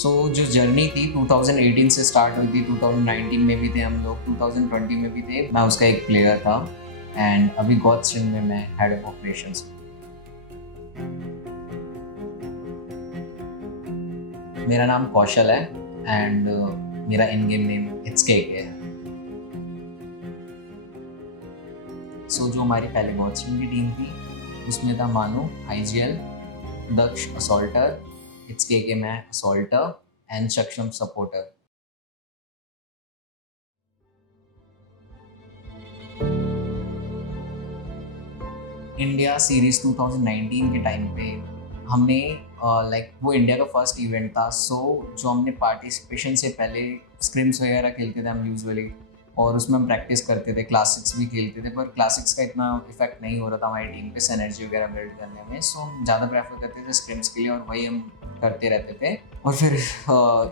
जो जर्नी थी 2018 से स्टार्ट हुई थी, 2019 में भी थे हम लोग, 2020 में भी थे। मैं उसका एक प्लेयर था एंड अभी गॉडस्ट्रीम में मैं हेड ऑफ ऑपरेशंस। मेरा नाम कौशल है एंड मेरा in game name it's KK है। जो हमारी पहले गॉडस्ट्रीम की टीम थी उसमें था Manu IGL, Daksh assaulter, it's KK मैं assaulter and Saksham supporter. India series 2019 के टाइम पे हमने वो इंडिया का फर्स्ट इवेंट था। जो हमने पार्टिसिपेशन से पहले स्क्रिम्स वगैरह खेलते थे हम यूजुअली, और उसमें हम प्रैक्टिस करते थे, क्लासिक्स भी खेलते थे, पर क्लासिक्स का इतना इफेक्ट नहीं हो रहा था हमारी टीम पे सिनर्जी वगैरह बिल्ड करने में। हम ज़्यादा प्रेफर करते थे स्क्रिम्स के लिए और वही हम करते रहते थे। और फिर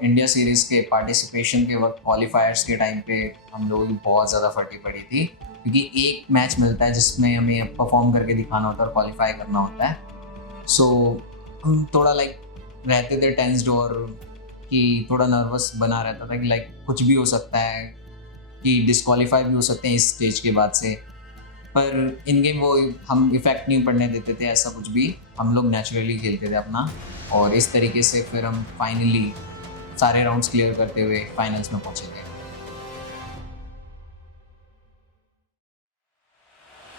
इंडिया सीरीज़ के पार्टिसिपेशन के वक्त क्वालिफायर्स के टाइम पे हम लोगों की बहुत ज़्यादा फटी पड़ी थी, क्योंकि एक मैच मिलता है जिसमें हमें परफॉर्म करके दिखाना होता है और क्वालिफाई करना होता है। हम थोड़ा रहते थे टेंस्ड और कि थोड़ा नर्वस बना रहता था कि कुछ भी हो सकता है, कि डिस्क्वालीफाई भी हो सकते हैं इस स्टेज के बाद से। पर इन गेम वो हम इफेक्ट नहीं पड़ने देते थे, ऐसा कुछ भी। हम लोग नेचुरली खेलते थे अपना, और इस तरीके से फिर हम फाइनली सारे राउंड्स क्लियर करते हुए फाइनल्स में पहुंचे थे।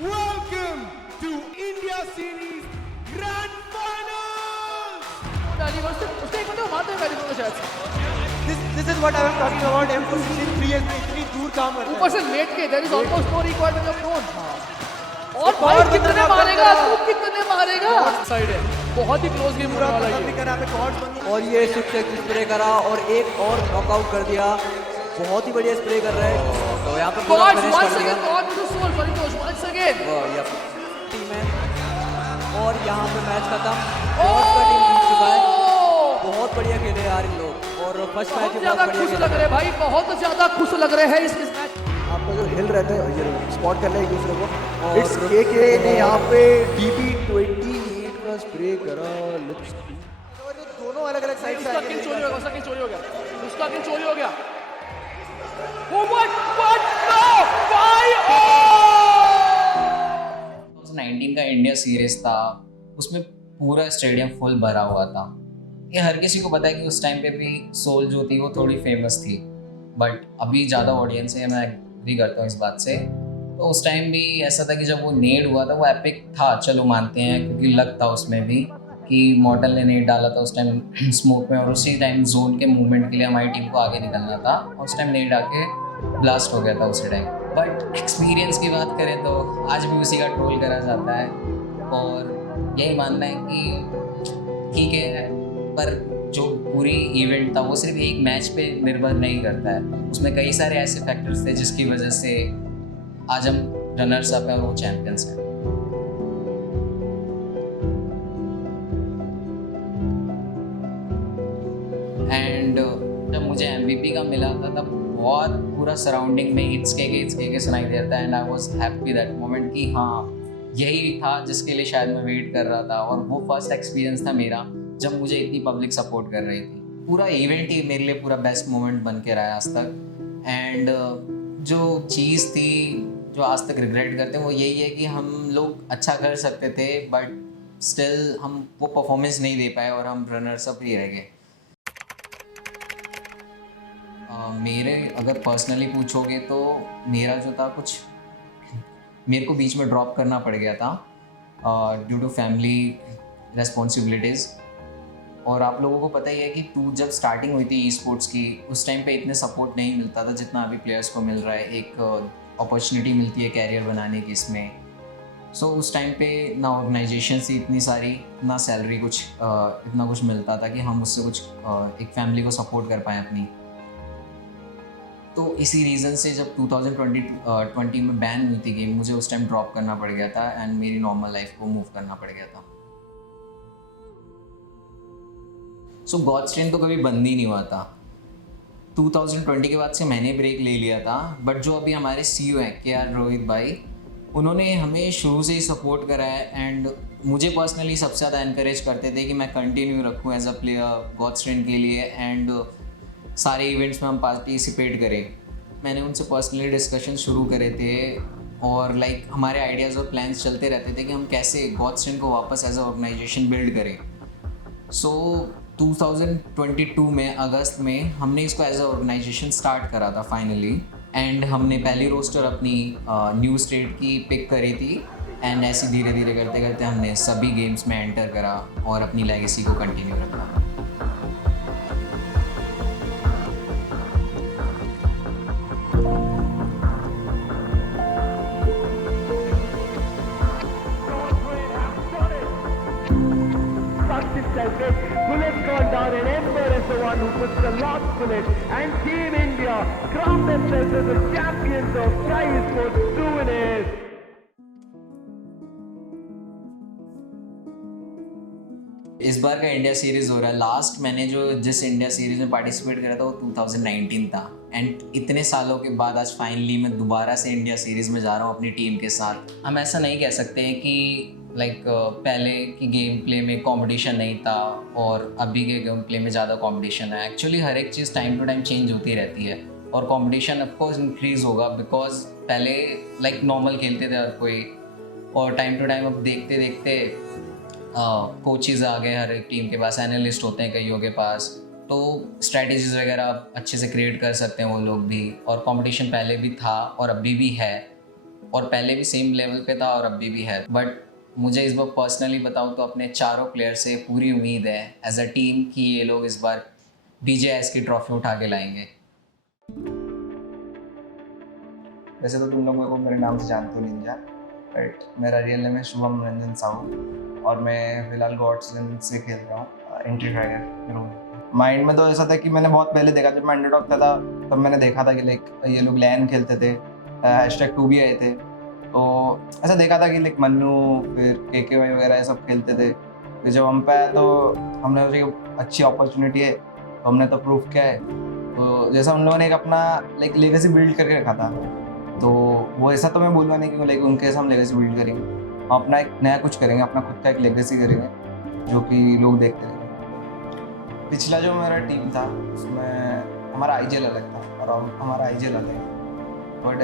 Welcome to India Series Grand Finals! This is what I was talking about. M416 3 years में इतनी दूर काम करता है। ऊपर से लेट के there is almost no requirement of drone। और भाई कितने मारेगा तू, कितने मारेगा? साइड है, बहुत ही क्लोज गेम पूरा होने वाला भी है। करा पे कॉर्ड्स बंद। और ये शिक्षक स्प्रे करा और एक और नॉकआउट कर दिया। बहुत ही बढ़िया स्प्रे कर रहे हैं। तो यहाँ पे पूरा Gods फिनिश once कर दिया। again, God to soul, Paritosh once again। Team है और यहाँ पे मैच खत्म। बहुत का टीम जीत चुका है। बहुत बढ़िया खेले यार इन लोग, और फर्स्ट मैच बहुत ज्यादा खुश लग रहे हैं भाई, बहुत ज्यादा खुश लग रहे हैं इस मैच। आपका जो हिल रहता है ये स्पॉट कर ले एक दूसरे को। इट्स केके ने यहाँ पे DB28 का स्प्रे करा। दोनों अलग अलग साइड से उसका किल चोरी हो गया, उसका किल चोरी हो गया, उसका किल चोरी हो गया। Oh what no why 2019 का इंडिया सीरीज था, उसमें पूरा स्टेडियम फुल भरा हुआ था। ये हर किसी को पता है कि उस टाइम पे भी सोल जो थी वो थोड़ी फेमस थी, बट अभी ज़्यादा ऑडियंस है, मैं एग्री करता हूँ इस बात से। तो उस टाइम भी ऐसा था कि जब वो नेड हुआ था वो एपिक था, चलो मानते हैं, क्योंकि लक था उसमें भी कि मॉडल ने नेड डाला था उस टाइम स्मोक में, और उसी टाइम जोन के मूवमेंट के लिए हमारी टीम को आगे निकलना था, और उस टाइम नेड आके ब्लास्ट हो गया था उसी टाइम। बट एक्सपीरियंस की बात करें तो आज भी उसी का ट्रोल करा जाता है, और यही मानना है कि ठीक है, पर जो पूरी इवेंट था वो सिर्फ एक मैच पे निर्भर नहीं करता है, उसमें कई सारे ऐसे फैक्टर्स थे जिसकी वजह से आज हम रनर्स अप हैं और वो चैंपियंस हैं। एंड जब मुझे MVP का मिला था तब बहुत पूरा सराउंडिंग में इट्स के सुनाई दे रहा था, and I was happy that moment कि हाँ यही था जिसके लिए शायद मैं वेट कर रहा था, और वो फर्स्ट एक्सपीरियंस था मेरा जब मुझे इतनी पब्लिक सपोर्ट कर रही थी। पूरा इवेंट ही मेरे लिए पूरा बेस्ट मोमेंट बन के रहा आज तक। एंड जो चीज़ थी जो आज तक रिग्रेट करते हैं वो यही है कि हम लोग अच्छा कर सकते थे, बट स्टिल हम वो परफॉर्मेंस नहीं दे पाए और हम रनर्स अप ही रह गए। मेरे अगर पर्सनली पूछोगे तो मेरा जो था कुछ मेरे को बीच में ड्रॉप करना पड़ गया था ड्यू टू फैमिली रेस्पॉन्सिबिलिटीज़। और आप लोगों को पता ही है कि जब स्टार्टिंग हुई थी ई स्पोर्ट्स की, उस टाइम पे इतने सपोर्ट नहीं मिलता था जितना अभी प्लेयर्स को मिल रहा है। एक अपॉर्चुनिटी मिलती है कैरियर बनाने की इसमें। उस टाइम पे ना ऑर्गेनाइजेशन से इतनी सारी, ना सैलरी कुछ इतना कुछ मिलता था कि हम उससे कुछ एक फैमिली को सपोर्ट कर पाएँ अपनी। तो इसी रीज़न से जब 2020 में बैन हुई थी गेम, मुझे उस टाइम ड्रॉप करना पड़ गया था एंड मेरी नॉर्मल लाइफ को मूव करना पड़ गया था। गॉडस्ट्रीम तो कभी बंद ही नहीं हुआ था। 2020 के बाद से मैंने ब्रेक ले लिया था, बट जो अभी हमारे CEO हैं KR रोहित भाई, उन्होंने हमें शुरू से ही सपोर्ट करा है, एंड मुझे पर्सनली सबसे ज़्यादा इनकरेज करते थे कि मैं कंटिन्यू रखूँ एज अ प्लेयर गॉडस्ट्रेंट के लिए एंड सारे इवेंट्स में हम पार्टिसिपेट करें। मैंने उनसे पर्सनली डिस्कशन शुरू करे थे और लाइक हमारे आइडियाज़ और प्लान्स चलते रहते थे कि हम कैसे गॉडस्ट्रेंट को वापस एज अ ऑर्गेनाइजेशन बिल्ड करें। सो 2022 में अगस्त में हमने इसको एज अ ऑर्गेनाइजेशन स्टार्ट करा था फाइनली एंड हमने पहली रोस्टर अपनी न्यू स्टेट की पिक करी थी एंड ऐसे धीरे धीरे करते करते हमने सभी गेम्स में एंटर करा और अपनी लेगेसी को कंटिन्यू रखा। Bullet gone down and Ember is the one who puts the last bullet and Team India crown themselves as the champions of Sky Sports Souvenirs. इस बार का इंडिया सीरीज़ हो रहा है। लास्ट मैंने जिस इंडिया सीरीज़ में participate करा था वो 2019 था एंड इतने सालों के बाद आज फाइनली मैं दोबारा से इंडिया सीरीज़ में जा रहा हूँ अपनी टीम के साथ। हम ऐसा नहीं कह सकते हैं कि लाइक पहले की गेम प्ले में कंपटीशन नहीं था और अभी के गेम प्ले में ज़्यादा कंपटीशन है। एक्चुअली हर एक चीज़ टाइम टू टाइम चेंज होती रहती है और कंपटीशन ऑफकोर्स इंक्रीज़ होगा बिकॉज पहले लाइक नॉर्मल खेलते थे हर कोई और टाइम टू टाइम अब देखते देखते कोचेज़ आ गए हर एक टीम के पास, एनालिस्ट होते हैं कईयों के पास, तो स्ट्रैटेजीज़ वगैरह अच्छे से क्रिएट कर सकते हैं वो लोग भी। और कंपटीशन पहले भी था और अभी भी है और पहले भी सेम लेवल पे था और अभी भी है। बट मुझे इस बार पर्सनली बताऊं तो अपने चारों प्लेयर से पूरी उम्मीद है एज अ टीम कि ये लोग इस बार BJS की ट्रॉफी उठा के लाएंगे। वैसे तो तुम लोग मेरे नाम से जानते हो निंजा, बट मेरा रियल नेम है शुभम रंजन साहू और मैं फिलहाल गॉड्सलैंड से खेल रहा हूँ एंट्री फायर। माइंड में तो ऐसा था कि मैंने बहुत पहले देखा, जब मैं अंडरडॉग था तब मैंने देखा था कि लाइक ये लोग लैन खेलते थे, #2 भी आए थे, तो ऐसा देखा था कि लाइक मन्नू फिर KKY वगैरह ये सब खेलते थे। फिर जब हम पे आया तो हमने सोचा अच्छी अपॉर्चुनिटी है तो हमने तो प्रूफ किया है। तो जैसा उन लोगों ने एक अपना लाइक लेगेसी बिल्ड करके रखा था, तो वो ऐसा तो मैं बोलूँगा नहीं कि लाइक उनके साथ हम लेगेसी बिल्ड करेंगे, हम अपना एक नया कुछ करेंगे, अपना खुद का एक लेगेसी करेंगे जो कि लोग देखते रहेंगे। पिछला जो मेरा टीम था उसमें हमारा IGL अलग था और हमारा IGL अलग है, बट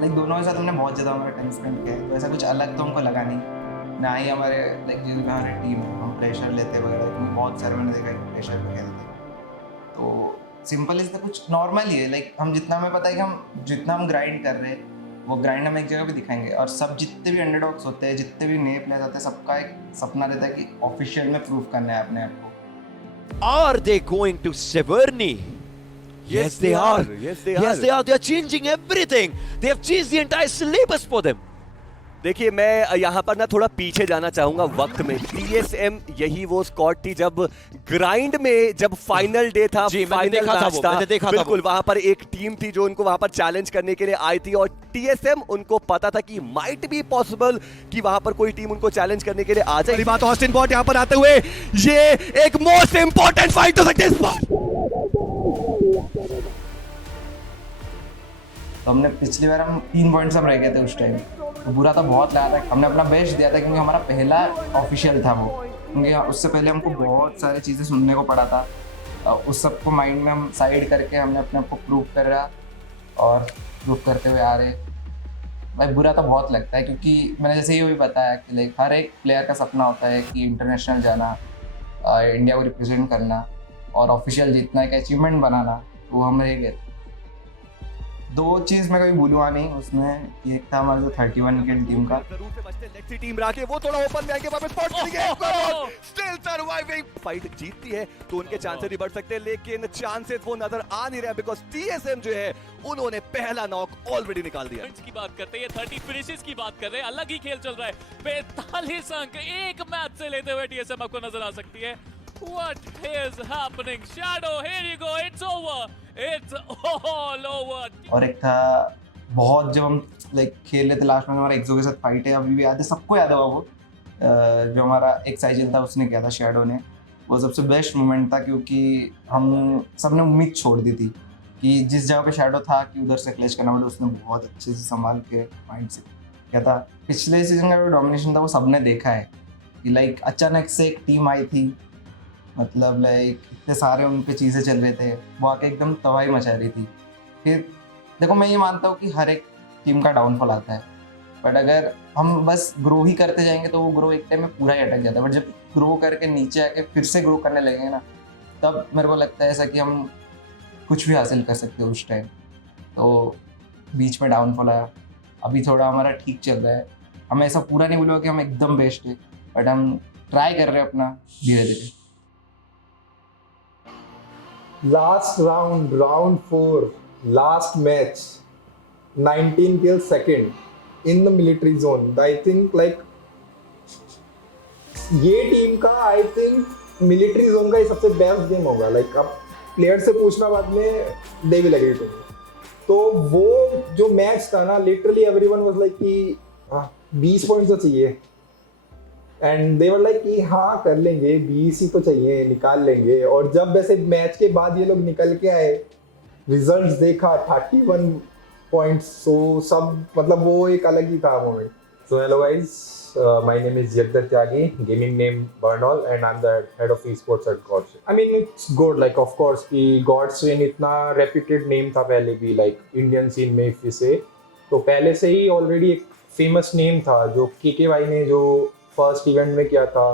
लाइक दोनों के साथ हमने बहुत ज़्यादा हमारा टाइम स्पेंड किया है, तो ऐसा कुछ अलग तो हमको लगा नहीं। ना ही हमारे लाइक जो हमारी टीम है हम प्रेशर लेते वगैरह, क्योंकि बहुत सारे मैंने देखा है प्रेशर पे खेलते, तो सिंपल इसका कुछ नॉर्मल ही है। लाइक हम जितना हमें पता है कि हम जितना हम ग्राइंड कर रहे हैं वो ग्राइंड हम एक जगह पे दिखाएंगे और सब जितने भी अंडरडॉग्स होते हैं, जितने भी नए प्लेयर्स आते हैं, सबका एक सपना रहता है कि ऑफिशियल में प्रूव करना है अपने आप को। Are they going to Severny? Yes, they are. Yes, they are. They are changing everything. They have changed the entire syllabus for them. देखिए मैं यहाँ पर ना थोड़ा पीछे जाना चाहूंगा वक्त में। TSM यही वो स्क्वाड थी जब ग्राइंड में जब फाइनल डे था, फाइनल मैच था, बिल्कुल वहां पर एक टीम थी जो उनको वहां पर चैलेंज करने के लिए आई थी और TSM उनको पता था कि माइट बी पॉसिबल कि वहां पर कोई टीम उनको चैलेंज करने के लिए आ जाए। बात ऑस्टिन बॉट यहाँ पर आते हुए ये एक मोस्ट इंपॉर्टेंट फाइट हो सकती है इस बार। तो हमने पिछली बार हम 3 पॉइंट्स हम रह गए थे उस टाइम, तो बुरा तो बहुत लगा था। हमने अपना बेस्ट दिया था क्योंकि हमारा पहला ऑफिशियल था वो, क्योंकि उससे पहले हमको बहुत सारी चीज़ें सुनने को पड़ा था। उस सब को माइंड में हम साइड करके हमने अपने आप को प्रूव कर रहा और प्रूव करते हुए आ रहे। भाई बुरा तो बहुत लगता है क्योंकि मैंने जैसे ये भी बताया कि लाइक हर एक प्लेयर का सपना होता है कि इंटरनेशनल जाना, इंडिया को रिप्रेजेंट करना और ऑफिशियल जीतना, एक अचीवमेंट बनाना, वो हम रह गए। 2 चीज़ मैं कभी भूलूंगा नहीं उसमें, एक था हमारे जो 31 की टीम का जरूर से बचते लेग सी टीम राके वो थोड़ा ओपन में आके वापस स्पॉट करेंगे, स्टिल सर्वाइविंग। फाइट जीतती है तो उनके चांसेस भी बढ़ सकते हैं, लेकिन चांसेस वो नजर आ नहीं रहा बिकॉज TSM जो है उन्होंने पहला नॉक ऑलरेडी निकाल दिया। की बात करते हैं, 30 फिनिशेस की बात कर रहे हैं, अलग ही खेल चल रहा है। 45 अंक एक मैच से लेते हुए TSM आपको नजर आ सकती है। What is happening? Shadow, here you go. It's over. It's all over. और एक था बहुत जब हम लाइक खेल रहे थे लास्ट में हमारा एक्सो के साथ फाइट है, अभी भी याद है, सबको याद होगा वो जो हमारा एक साइकिल था उसने किया था शैडो ने। वो सबसे बेस्ट मोमेंट था क्योंकि हम सबने उम्मीद छोड़ दी थी कि जिस जगह पे शैडो था कि उधर से क्लच करना, मतलब उसने बहुत अच्छे से संभाल के माइंड से किया था। पिछले सीजन का जो डोमिनेशन था वो सबने देखा है कि लाइक अचानक से एक टीम आई थी, मतलब लाइक इतने सारे उन पे चीज़ें चल रहे थे, वो आके एकदम तबाही मचा रही थी। फिर देखो मैं ये मानता हूँ कि हर एक टीम का डाउनफॉल आता है, बट अगर हम बस ग्रो ही करते जाएंगे तो वो ग्रो एक टाइम में पूरा ही अटक जाता है। बट जब ग्रो करके नीचे आके फिर से ग्रो करने लगेंगे ना, तब मेरे को लगता है ऐसा कि हम कुछ भी हासिल कर सकते हो उस टाइम। तो बीच में डाउनफॉल आया, अभी थोड़ा हमारा ठीक चल रहा है। हम ऐसा पूरा नहीं बोलूँगा कि हम एकदम बेस्ट है, बट हम ट्राई कर रहे हैं अपना धीरे धीरे। Last round, round 4, last match, 19 kills second in the military zone. I think like ये टीम का आई थिंक मिलिट्री जोन का ये सबसे बेस्ट गेम होगा। लाइक अब प्लेयर से पूछना बाद में, they will agree to me. तो वो जो मैच था ना, लिटरली एवरीवन वाज लाइक कि 20 पॉइंट्स तो चाहिए, एंड दे वर लाइक कि हाँ कर लेंगे, 20 ही तो चाहिए, निकाल लेंगे। और जब वैसे मैच के बाद ये लोग निकल के आए, रिजल्ट्स देखा 31 पॉइंट्स, सो सब मतलब वो एक अलग ही था moment. So hello guys, my name is Jagdat Tyagi, gaming name Bernal, and I'm the head of esports at Godswin. I mean it's good, like of course कि Godswin इतना reputed name था पहले भी, like Indian scene में if we say, तो पहले से ही already एक famous name था जो KKY ने जो first event में किया था,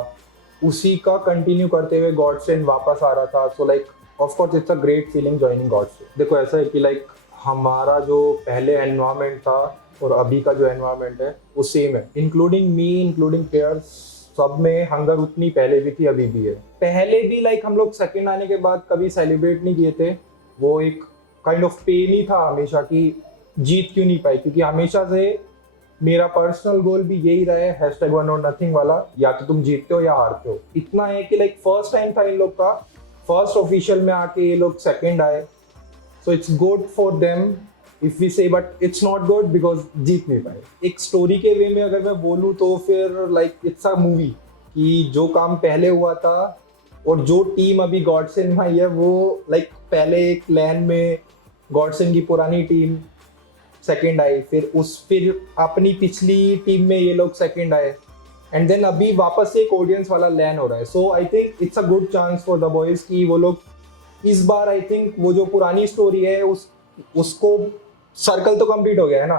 उसी का continue करते हुए Godswin वापस आ रहा था। So like of course it's a great feeling joining Godswin। देखो ऐसा है कि like हमारा जो पहले environment था और अभी का जो एनवायरनमेंट है वो सेम है, इंक्लूडिंग मी, इंक्लूडिंग प्लेयर्स, सब में हंगर उतनी पहले भी थी, अभी भी है। पहले भी लाइक हम लोग सेकंड आने के बाद कभी सेलिब्रेट नहीं किए थे, वो एक काइंड ऑफ पेन ही था हमेशा कि जीत क्यों नहीं पाई, क्योंकि हमेशा से मेरा पर्सनल गोल भी यही रहा है, #1 और नथिंग वाला, या तो तुम जीतते हो या हारते हो। इतना है कि लाइक फर्स्ट टाइम था इन लोग का, फर्स्ट ऑफिशियल में आके ये लोग सेकेंड आए, so it's good for them if we say, but it's not good because जीत नहीं पाए। एक स्टोरी के वे में अगर मैं बोलूँ तो फिर लाइक इट्स अ मूवी, कि जो काम पहले हुआ था और जो टीम अभी गॉडसन में आई है, वो लाइक पहले एक लैन में गॉडसन की पुरानी टीम सेकंड आई, फिर अपनी पिछली टीम में ये लोग सेकंड आए, एंड देन अभी वापस से एक ऑडियंस वाला लैन हो रहा है। So I think it's a good chance for the boys कि वो लोग इस बार, आई थिंक वो जो पुरानी स्टोरी है उसको सर्कल तो कंप्लीट हो गया है ना,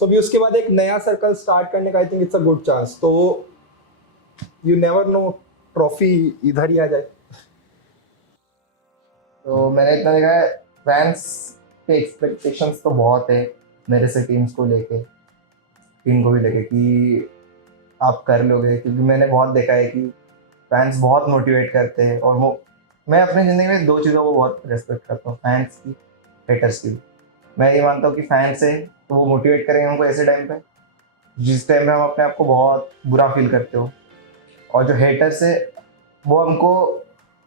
सो अभी उसके बाद एक नया सर्कल स्टार्ट करने का I think it's a good chance. तो यू नेवर नो, ट्रॉफी इधर ही आ जाए। तो मैंने इतना देखा है, फैंस के एक्सपेक्टेशंस तो बहुत है मेरे से टीम्स को लेके, टीम को भी लेके कि आप कर लोगे, क्योंकि मैंने बहुत देखा है कि फैंस बहुत मोटिवेट करते हैं। और वो मैं अपनी ज़िंदगी में 2 चीज़ों को बहुत रेस्पेक्ट करता हूँ, फैंस की, हेटर्स की। मैं ये मानता हूँ कि फैंस है तो वो मोटिवेट करेंगे हमको ऐसे टाइम पे जिस टाइम पे हम अपने आप को बहुत बुरा फील करते हो, और जो हेटर्स है वो हमको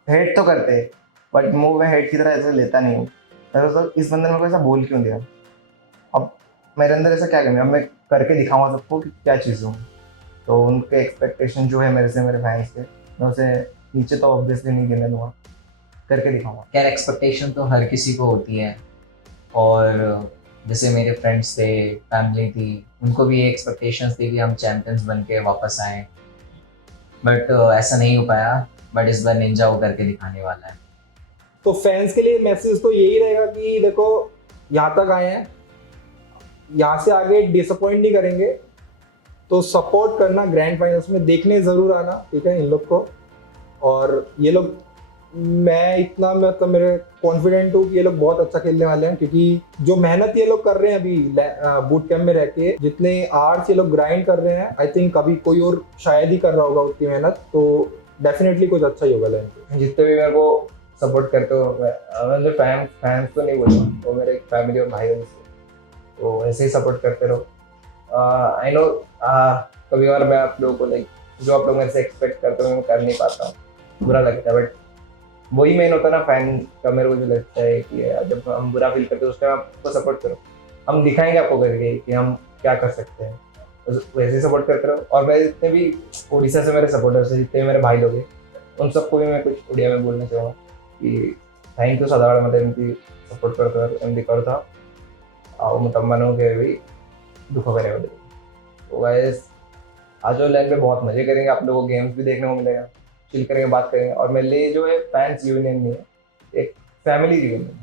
हेट तो करते हैं बट वो मैं हेट की तरह ऐसे लेता नहीं हूँ। तो इस बंदे ने मेरे को ऐसा बोल क्यों दिया, अब मेरे अंदर ऐसा क्या करेंगे, अब मैं करके दिखाऊंगा सबको कि क्या चीज़ हूँ। तो उनके एक्सपेक्टेशन जो है मेरे से, मेरे फैंस के, मैं उसे नीचे तो ऑब्वियसली नहीं गिरने दूंगा, करके दिखाऊंगा। यार एक्सपेक्टेशन तो हर किसी को होती है, और जैसे मेरे फ्रेंड्स थे, फैमिली थी, उनको भी ये एक्सपेक्टेशंस थी कि हम चैंपियंस बन के वापस आएँ, बट ऐसा नहीं हो पाया। बट इस बार निंजा वो करके दिखाने वाला है। तो फैंस के लिए मैसेज तो यही रहेगा कि देखो यहाँ तक आए हैं, यहाँ से आगे डिसअपॉइंट नहीं करेंगे, तो सपोर्ट करना, ग्रैंड फाइनल्स में देखने ज़रूर आना, ठीक है, इन लोग को। और ये लोग, मैं इतना मतलब मेरे कॉन्फिडेंट हूँ कि ये लोग बहुत अच्छा खेलने वाले हैं, क्योंकि जो मेहनत ये लोग कर रहे हैं अभी बूट कैंप में रह के, जितने आवर्स ये लोग ग्राइंड कर रहे हैं, आई थिंक कभी कोई और शायद ही कर रहा होगा उतनी मेहनत, तो डेफिनेटली कुछ अच्छा ही होगा लाइन पे। जितने भी मेरे को सपोर्ट करते हो, मैं फैंस तो नहीं बोलूँगा, वो मेरे एक फैमिली और भाई, तो ऐसे ही सपोर्ट करते रहो। आई नो कभी बार मैं आप लोगों को लाइक जो आप लोग मेरे से एक्सपेक्ट करते हो मैं कर नहीं पाता हूँ, बुरा लगता है, बट वही मेन होता है ना फैन का। मेरे को जो लगता है कि जब हम बुरा फील करते हैं उस टाइम आपको सपोर्ट करो, हम दिखाएंगे आपको करके कि हम क्या कर सकते हैं, तो वैसे ही सपोर्ट करते रहो। और मैं जितने भी उड़ीसा से मेरे सपोर्टर्स हैं, जितने मेरे भाई लोग हैं, उन सबको भी मैं कुछ उड़िया में बोलना चाहूँगा कि थैंक यू सदाबड़े मत एमती सपोर्ट करता एमती करता ଆଉ ମୁଁ ତମମାନଙ୍କୁ କେବେ ବି ଦୁଃଖ କରିବାକୁ ଦେବି। तो गाइस आज ऑनलाइन पे बहुत मजे करेंगे, आप लोगों को गेम्स भी देखने को मिलेगा, चिल करेंगे, बात करेंगे। और मेरे लिए जो है फैंस यूनियन नहीं है, एक फैमिली यूनियन।